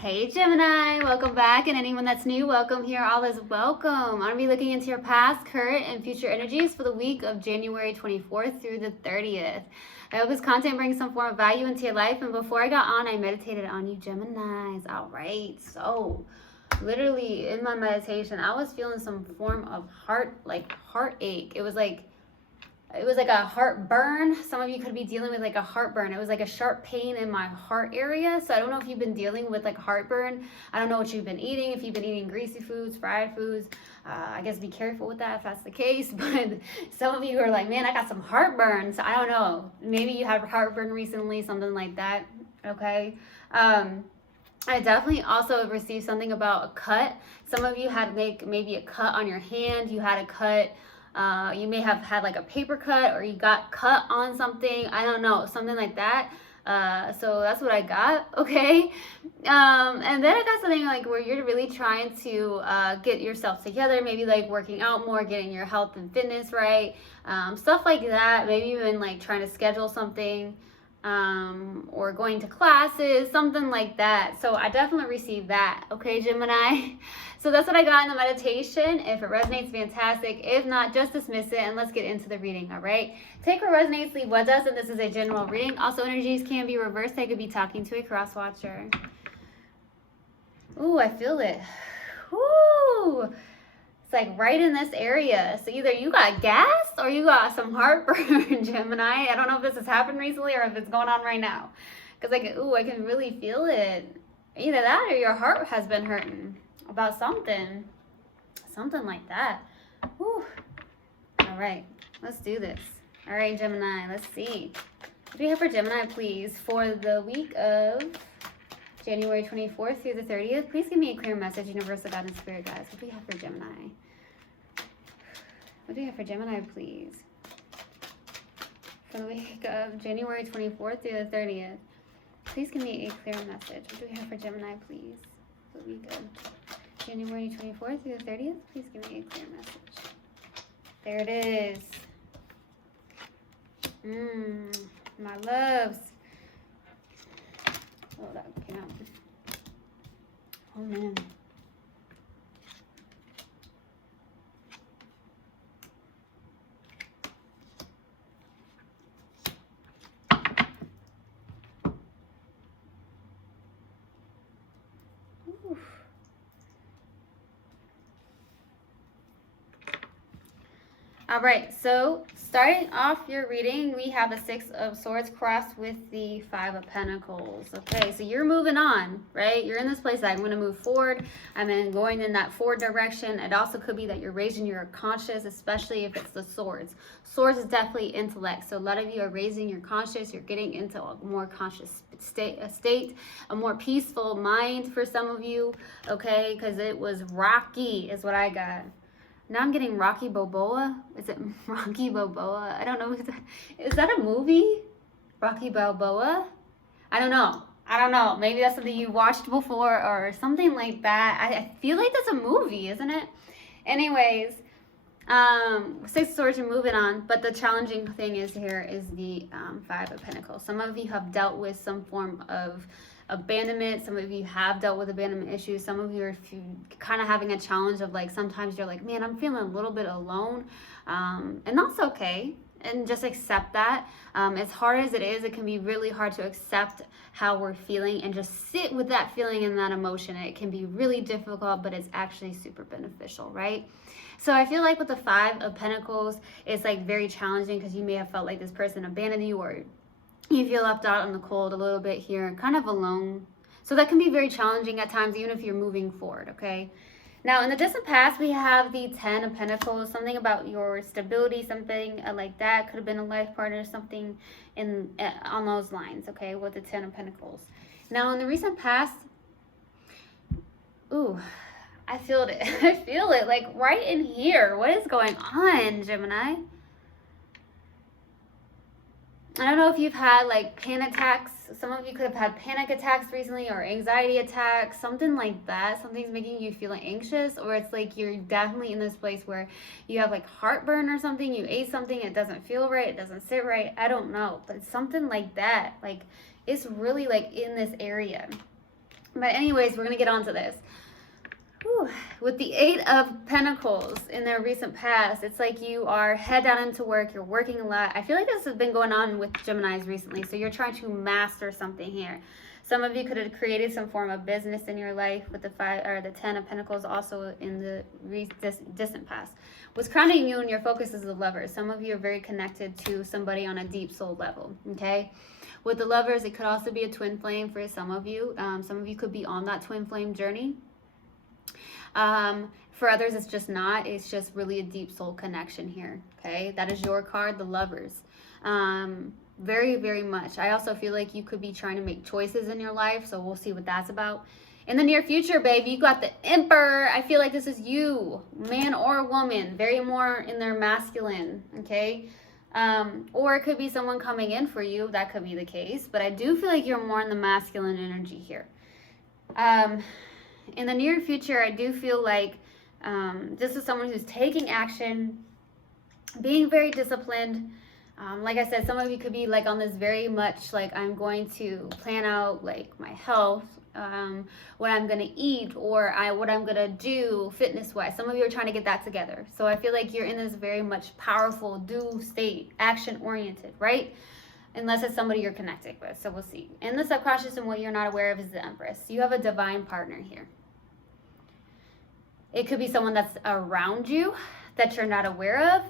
Hey Gemini, welcome back, and anyone that's new, welcome here. All is welcome. I'm going to be looking into your past, current, and future energies for the week of January 24th through the 30th. I hope this content brings some form of value into your life, and before I got on, I meditated on you Geminis. All right, so literally in my meditation, I was feeling some form of heartache. It was like a heartburn. Some of you could be dealing with like a heartburn. It was like a sharp pain in my heart area. So I don't know if you've been dealing with like heartburn. I don't know what you've been eating. If you've been eating greasy foods, fried foods, I guess be careful with that if that's the case. But some of you are like, man, I got some heartburn. So I don't know. Maybe you had heartburn recently, something like that. Okay. I definitely also received something about a cut. Some of you had maybe a cut on your hand. You had a cut. You may have had like a paper cut, or you got cut on something. I don't know, something like that. So that's what I got, okay? And then I got something like where you're really trying to get yourself together, maybe like working out more, getting your health and fitness right, stuff like that. Maybe even like trying to schedule something, or going to classes, something like that. So I definitely received that, okay, Gemini? So that's what I got in the meditation. If it resonates, fantastic. If not, just dismiss it and let's get into the reading, all right? Take what resonates, leave what doesn't. This is a general reading. Also, energies can be reversed. I could be talking to a cross watcher. Ooh, I feel it. Ooh. It's like right in this area. So either you got gas or you got some heartburn, Gemini. I don't know if this has happened recently or if it's going on right now. Because I can really feel it. Either that or your heart has been hurting about something. Something like that. Whew. All right, let's do this. All right, Gemini, let's see. What do we have for Gemini, please, for the week of January 24th through the 30th? Please give me a clear message, Universal God and Spirit guys. What do we have for Gemini? What do we have for Gemini, please? For the week of January 24th through the 30th. Please give me a clear message. What do we have for Gemini, please? For the week of January 24th through the 30th. Please give me a clear message. There it is. My loves. Oh, that came out. Oh, man. Oof. All right, so starting off your reading, we have the Six of Swords crossed with the Five of Pentacles. Okay, so you're moving on, right? You're in this place that I'm going to move forward. I'm going in that forward direction. It also could be that you're raising your conscious, especially if it's the swords. Swords is definitely intellect. So a lot of you are raising your conscious. You're getting into a more conscious state, a more peaceful mind for some of you, okay? Because it was rocky is what I got. Now I'm getting Rocky Balboa. Is it Rocky Balboa? I don't know. Is that a movie? Rocky Balboa? I don't know. Maybe that's something you watched before or something like that. I feel like that's a movie, isn't it? Anyways, Six of Swords, you're moving on. But the challenging thing is here is the Five of Pentacles. Some of you have dealt with some form of abandonment. Some of you have dealt with abandonment issues. Some of you are kind of having a challenge of like, sometimes you're like, man, I'm feeling a little bit alone, and that's okay, and just accept that. As hard as it is, it can be really hard to accept how we're feeling and just sit with that feeling and that emotion. It can be really difficult, but it's actually super beneficial, right? So I feel like with the Five of Pentacles, it's like very challenging because you may have felt like this person abandoned you, or you feel left out in the cold a little bit here, kind of alone. So that can be very challenging at times, even if you're moving forward, okay? Now, in the distant past, we have the Ten of Pentacles, something about your stability, something like that. Could have been a life partner, something on those lines, okay, with the Ten of Pentacles. Now, in the recent past, ooh, I feel it. I feel it, like right in here. What is going on, Gemini? I don't know if you've had like panic attacks. Some of you could have had panic attacks recently, or anxiety attacks, something like that. Something's making you feel anxious, or it's like you're definitely in this place where you have like heartburn or something. You ate something, it doesn't feel right, it doesn't sit right. I don't know, but it's something like that. Like it's really like in this area. But anyways, we're going to get on to this. Whew. With the 8 of Pentacles in their recent past, it's like you are head down into work. You're working a lot. I feel like this has been going on with Geminis recently. So you're trying to master something here. Some of you could have created some form of business in your life with the 5 or the 10 of Pentacles also in the distant past. What's crowning you and your focus is the Lovers. Some of you are very connected to somebody on a deep soul level, okay? With the Lovers, it could also be a twin flame for some of you. Some of you could be on that twin flame journey. For others, it's just not. It's just really a deep soul connection here, okay? That is your card, the Lovers. Very, very much. I also feel like you could be trying to make choices in your life, so we'll see what that's about. In the near future, baby, you got the Emperor. I feel like this is you, man or woman, very more in their masculine, okay? Or it could be someone coming in for you. That could be the case, but I do feel like you're more in the masculine energy here. In the near future, I do feel like this is someone who's taking action, being very disciplined. Like I said, some of you could be like on this very much like I'm going to plan out like my health, what I'm going to eat, or what I'm going to do fitness-wise. Some of you are trying to get that together. So I feel like you're in this very much powerful do state, action-oriented, right? Unless it's somebody you're connected with. So we'll see. In the subconscious and what you're not aware of is the Empress. You have a divine partner here. It could be someone that's around you that you're not aware of.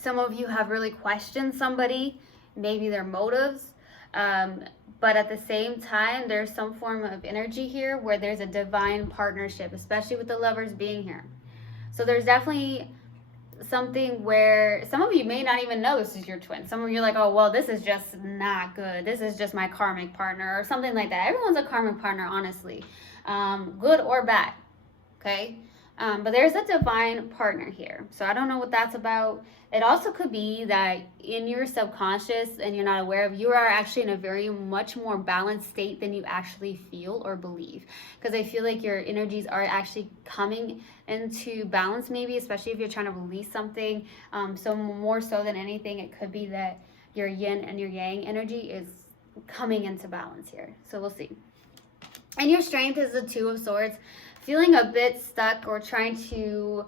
Some of you have really questioned somebody, maybe their motives. But at the same time, there's some form of energy here where there's a divine partnership, especially with the Lovers being here. So there's definitely something where some of you may not even know this is your twin. Some of you are like, oh, well, this is just not good. This is just my karmic partner or something like that. Everyone's a karmic partner, honestly, good or bad, okay? But there's a divine partner here. So I don't know what that's about. It also could be that in your subconscious and you're not aware of, you are actually in a very much more balanced state than you actually feel or believe. Because I feel like your energies are actually coming into balance maybe, especially if you're trying to release something. So more so than anything, it could be that your yin and your yang energy is coming into balance here. So we'll see. And your strength is the 2 of Swords. Feeling a bit stuck or trying to,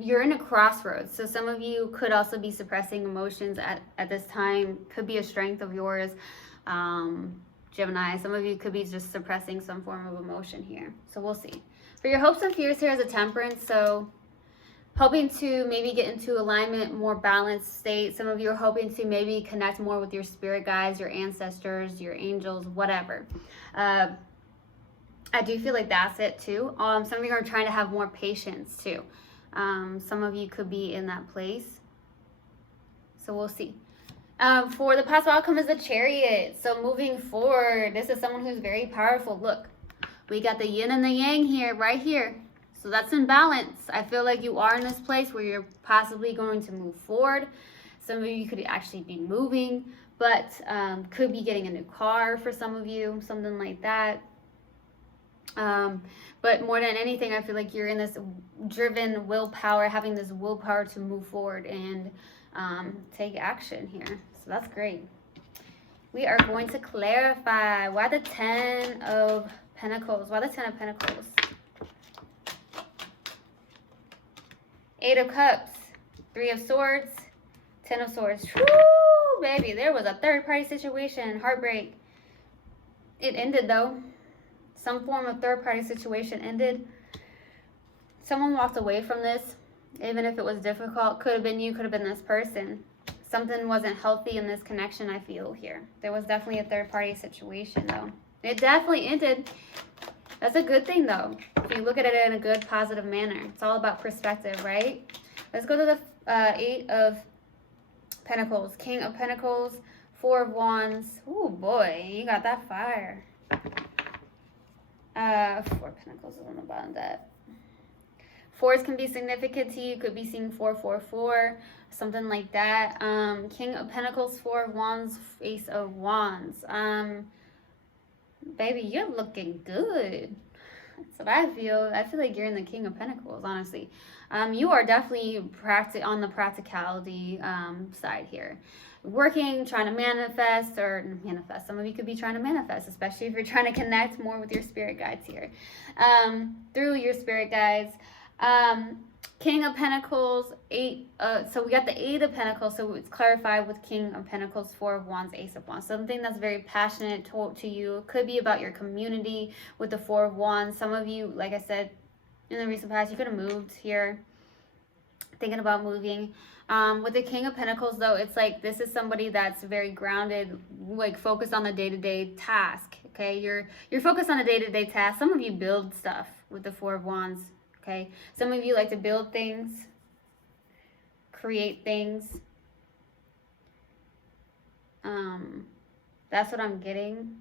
you're in a crossroads. So some of you could also be suppressing emotions at this time. Could be a strength of yours, Gemini. Some of you could be just suppressing some form of emotion here. So we'll see. For your hopes and fears here is a Temperance. So hoping to maybe get into alignment, more balanced state. Some of you are hoping to maybe connect more with your spirit guides, your ancestors, your angels, whatever. I do feel like that's it too. Some of you are trying to have more patience too. Some of you could be in that place. So we'll see. For the possible outcome is the Chariot. So moving forward, this is someone who's very powerful. Look, we got the yin and the yang here, right here. So that's in balance. I feel like you are in this place where you're possibly going to move forward. Some of you could actually be moving, but could be getting a new car for some of you, something like that. But more than anything, I feel like you're in this driven willpower, having this willpower to move forward and take action here. So that's great. We are going to clarify why the 10 of Pentacles. Why the 10 of Pentacles? 8 of Cups, 3 of Swords, 10 of Swords. Woo, baby, there was a third-party situation, heartbreak. It ended though. Some form of third-party situation ended. Someone walked away from this, even if it was difficult. Could have been you, could have been this person. Something wasn't healthy in this connection, I feel here. There was definitely a third-party situation, though. It definitely ended. That's a good thing, though. If you look at it in a good, positive manner. It's all about perspective, right? Let's go to the 8 of Pentacles. King of Pentacles, 4 of Wands. Oh, boy, you got that fire. 4 Pentacles is on the bottom of that. 4s can be significant to you. You could be seeing 444, something like that. King of Pentacles, 4 of Wands, Ace of Wands. Baby, you're looking good. That's what I feel. I feel like you're in the King of Pentacles, honestly. You are definitely on the practicality side here. working, trying to manifest, some of you could be trying to manifest, especially if you're trying to connect more with your spirit guides here, through your spirit guides. King of Pentacles, so we got the 8 of Pentacles, so it's clarified with King of Pentacles, 4 of Wands, Ace of Wands. Something that's very passionate to you. It could be about your community with the 4 of Wands. Some of you, like I said, in the recent past, you could have moved here, thinking about moving. With the King of Pentacles, though, it's like this is somebody that's very grounded, like focused on the day-to-day task, okay? You're focused on a day-to-day task. Some of you build stuff with the 4 of Wands. Okay, some of you like to build things, create things. That's what I'm getting.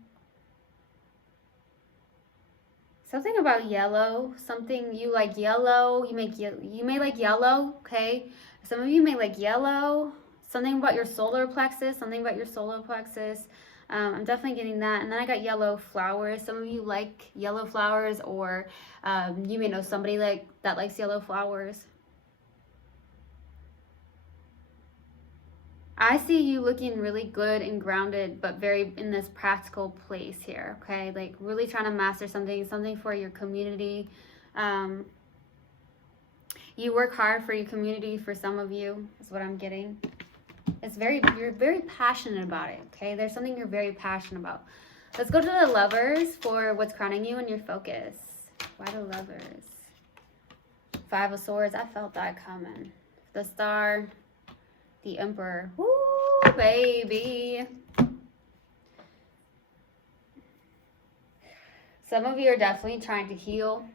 Something about yellow. Something you like yellow. You may like yellow. Okay, some of you may like yellow. Something about your solar plexus. Something about your solar plexus. I'm definitely getting that. And then I got yellow flowers. Some of you like yellow flowers, or you may know somebody that likes yellow flowers. I see you looking really good and grounded, but very in this practical place here, okay? Like really trying to master something for your community. You work hard for your community, for some of you, is what I'm getting. You're very passionate about it, okay? There's something you're very passionate about. Let's go to the Lovers for what's crowning you and your focus. Why the Lovers? 5 of Swords. I felt that coming. The Star. The Emperor. Woo, baby. Some of you are definitely trying to heal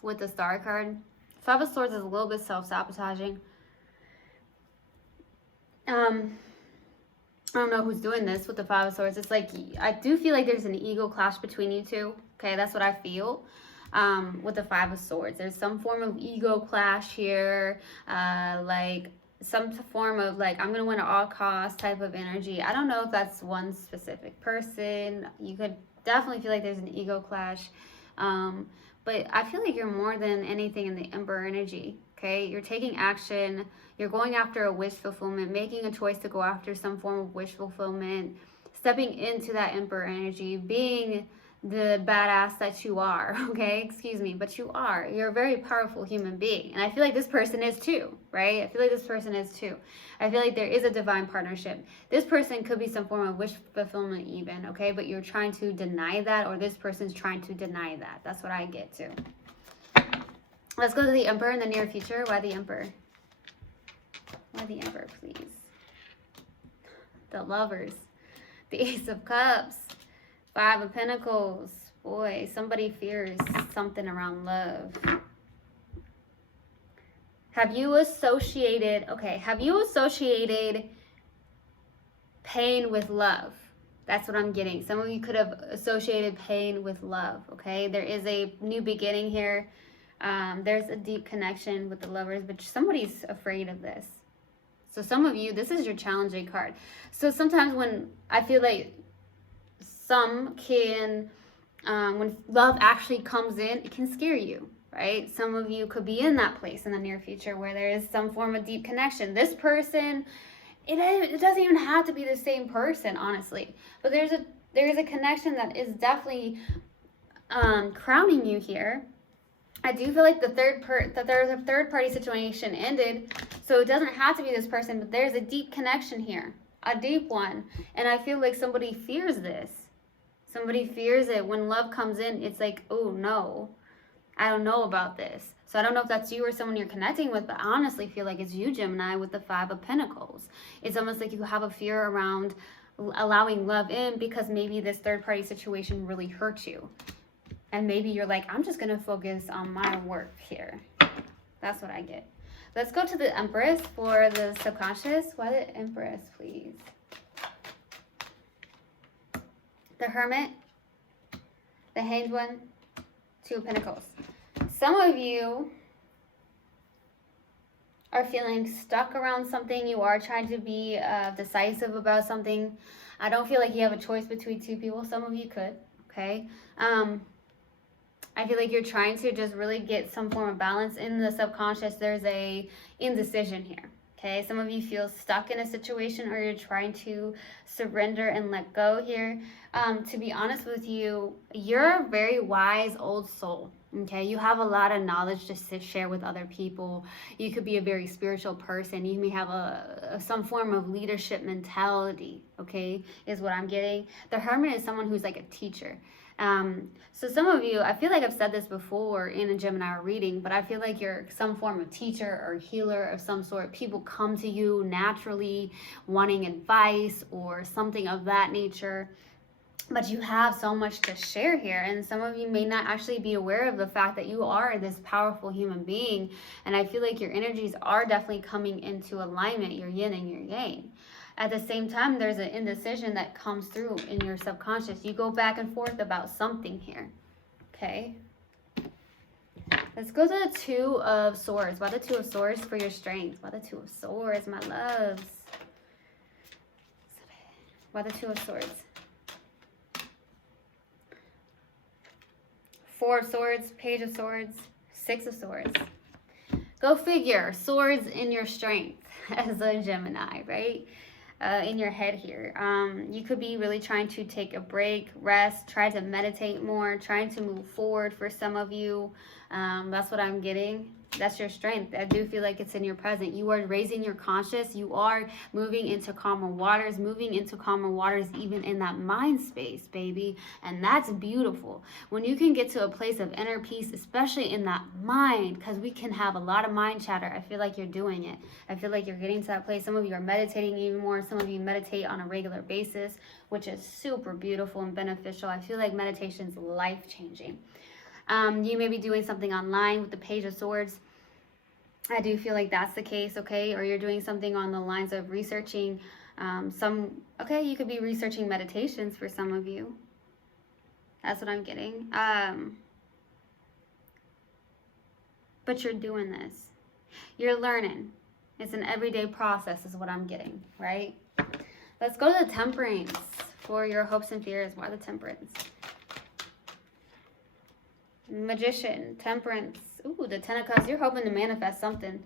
with the Star card. 5 of Swords is a little bit self-sabotaging. I don't know who's doing this with the 5 of Swords. It's like, I do feel like there's an ego clash between you two. Okay, that's what I feel with the 5 of Swords. There's some form of ego clash here, like some form of like, I'm going to win at all costs type of energy. I don't know if that's one specific person. You could definitely feel like there's an ego clash. But I feel like you're more than anything in the Emperor energy. Okay, you're taking action. You're going after a wish fulfillment, making a choice to go after some form of wish fulfillment, stepping into that Emperor energy, being the badass that you are, okay? Excuse me, but you are. You're a very powerful human being. And I feel like this person is too, right? I feel like this person is too. I feel like there is a divine partnership. This person could be some form of wish fulfillment even, okay? But you're trying to deny that, or this person's trying to deny that. That's what I get to. Let's go to the Emperor in the near future. Why the Emperor? Why the Emperor, please? The Lovers. The Ace of Cups. 5 of Pentacles. Boy, somebody fears something around love. Have you associated pain with love? That's what I'm getting. Some of you could have associated pain with love, okay? There is a new beginning here. There's a deep connection with the Lovers, but somebody's afraid of this. So some of you, this is your challenging card. So sometimes when I feel like some can, when love actually comes in, it can scare you, right? Some of you could be in that place in the near future where there is some form of deep connection. This person, it doesn't even have to be the same person, honestly. But there is a connection that is definitely crowning you here. I do feel like the third party situation ended, so it doesn't have to be this person, but there's a deep connection here, a deep one. And I feel like somebody fears this. Somebody fears it. When love comes in, it's like, oh no, I don't know about this. So I don't know if that's you or someone you're connecting with, but I honestly feel like it's you, Gemini, with the 5 of Pentacles. It's almost like you have a fear around allowing love in because maybe this third party situation really hurt you. And maybe you're like, I'm just going to focus on my work here. That's what I get. Let's go to the Empress for the subconscious. Why the Empress, please? The Hermit. The Hanged One. 2 of Pentacles. Some of you are feeling stuck around something. You are trying to be decisive about something. I don't feel like you have a choice between 2 people. Some of you could, okay? I feel like you're trying to just really get some form of balance. In the subconscious, there's a indecision here. Okay, some of you feel stuck in a situation or you're trying to surrender and let go here. To be honest with you, you're a very wise old soul. Okay, you have a lot of knowledge to share with other people. You could be a very spiritual person. You may have some form of leadership mentality. Okay, is what I'm getting. The Hermit is someone who's like a teacher. So some of you, I feel like I've said this before in a Gemini reading, but I feel like you're some form of teacher or healer of some sort. People come to you naturally wanting advice or something of that nature. But you have so much to share here, and some of you may not actually be aware of the fact that you are this powerful human being. And I feel like your energies are definitely coming into alignment, your yin and your yang. At the same time, there's an indecision that comes through in your subconscious. You go back and forth about something here. Okay. Let's go to the Two of Swords. Why the Two of Swords? For your strength. Why the Two of Swords, my loves? Why the Two of Swords? Four of Swords, Page of Swords, Six of Swords. Go figure. Swords in your strength as a Gemini, right? In your head here. You could be really trying to take a break, rest, try to meditate more, trying to move forward for some of you. That's what I'm getting. That's your strength. I do feel like it's in your present. You are raising your conscious. You are moving into calmer waters, even in that mind space, baby. And that's beautiful. When you can get to a place of inner peace, especially in that mind, because we can have a lot of mind chatter. I feel like you're doing it. I feel like you're getting to that place. Some of you are meditating even more. Some of you meditate on a regular basis, which is super beautiful and beneficial. I feel like meditation is life-changing. You may be doing something online with the Page of Swords. I do feel like that's the case, okay? Or you're doing something on the lines of researching you could be researching meditations for some of you. That's what I'm getting. But you're doing this. You're learning. It's an everyday process is what I'm getting, right? Let's go to the Temperance for your hopes and fears. Why the Temperance? Magician, Temperance. Ooh, the Ten of Cups. You're hoping to manifest something.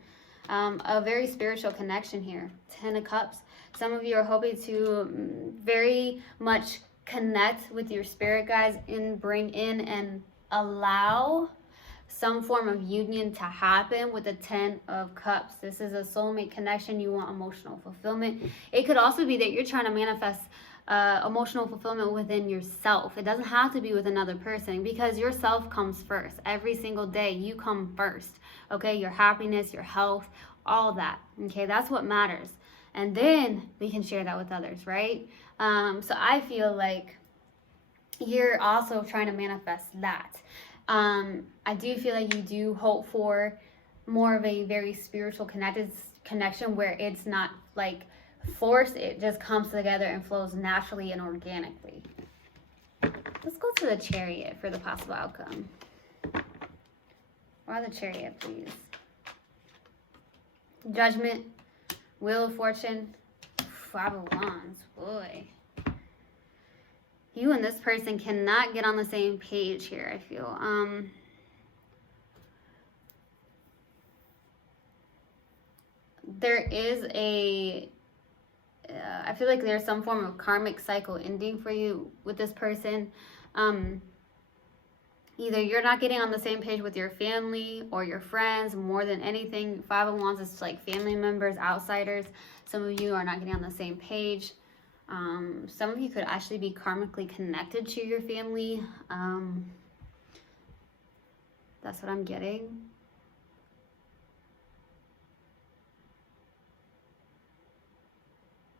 A very spiritual connection here. Ten of Cups. Some of you are hoping to very much connect with your spirit guides and bring in and allow some form of union to happen with the Ten of Cups. This is a soulmate connection. You want emotional fulfillment. It could also be that you're trying to manifest emotional fulfillment within yourself. It doesn't have to be with another person because yourself comes first. Every single day you come first. Okay, your happiness, your health, all that. Okay, that's what matters. And then we can share that with others, right? So I feel like you're also trying to manifest that. I do feel like you do hope for more of a very spiritual connection where it's not like forced, it just comes together and flows naturally and organically. Let's go to the Chariot for the possible outcome. Why the Chariot, please? Judgment, Wheel of Fortune, Five of Wands. Boy. You and this person cannot get on the same page here, I feel. There is I feel like there's some form of karmic cycle ending for you with this person. Either you're not getting on the same page with your family or your friends more than anything. Five of Wands is like family members, outsiders. Some of you are not getting on the same page. Some of you could actually be karmically connected to your family. That's what I'm getting.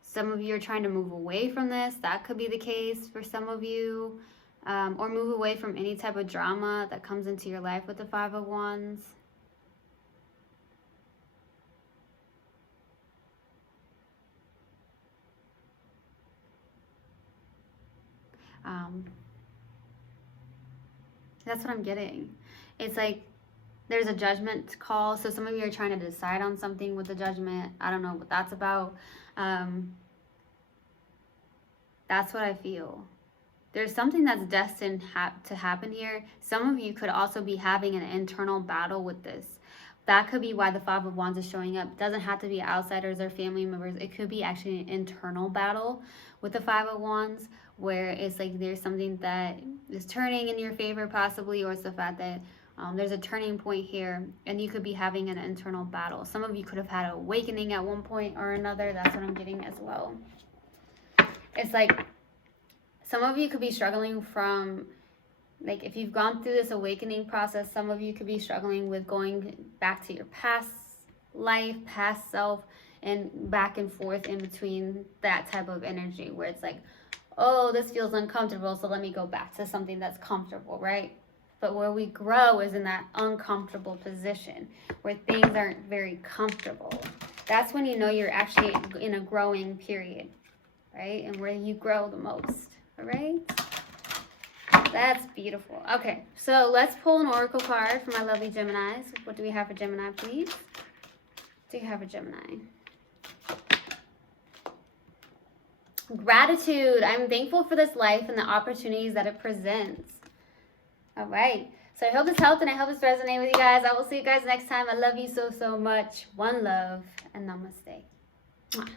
Some of you are trying to move away from this. That could be the case for some of you. Or move away from any type of drama that comes into your life with the Five of Wands. That's what I'm getting. It's like there's a judgment call. So some of you are trying to decide on something with the Judgment. I don't know what that's about. That's what I feel. There's something that's destined to happen here. Some of you could also be having an internal battle with this, that could be why the Five of Wands is showing up. It doesn't have to be outsiders or family members. It could be actually an internal battle with the Five of Wands, where it's like there's something that is turning in your favor possibly, or it's the fact that there's a turning point here, and you could be having an internal battle. Some of you could have had an awakening at one point or another. That's what I'm getting as well. It's like some of you could be struggling from, like, if you've gone through this awakening process, some of you could be struggling with going back to your past life, past self, and back and forth in between that type of energy where it's like, oh, this feels uncomfortable, so let me go back to something that's comfortable, right? But where we grow is in that uncomfortable position where things aren't very comfortable. That's when you know you're actually in a growing period, right? And where you grow the most, all right? That's beautiful. Okay, so let's pull an oracle card for my lovely Geminis. What do we have for Gemini, please? What do you have for Gemini? Gratitude. I'm thankful for this life and the opportunities that it presents. All right. So I hope this helped and I hope this resonated with you guys. I will see you guys next time. I love you so, so much. One love and namaste. Mwah.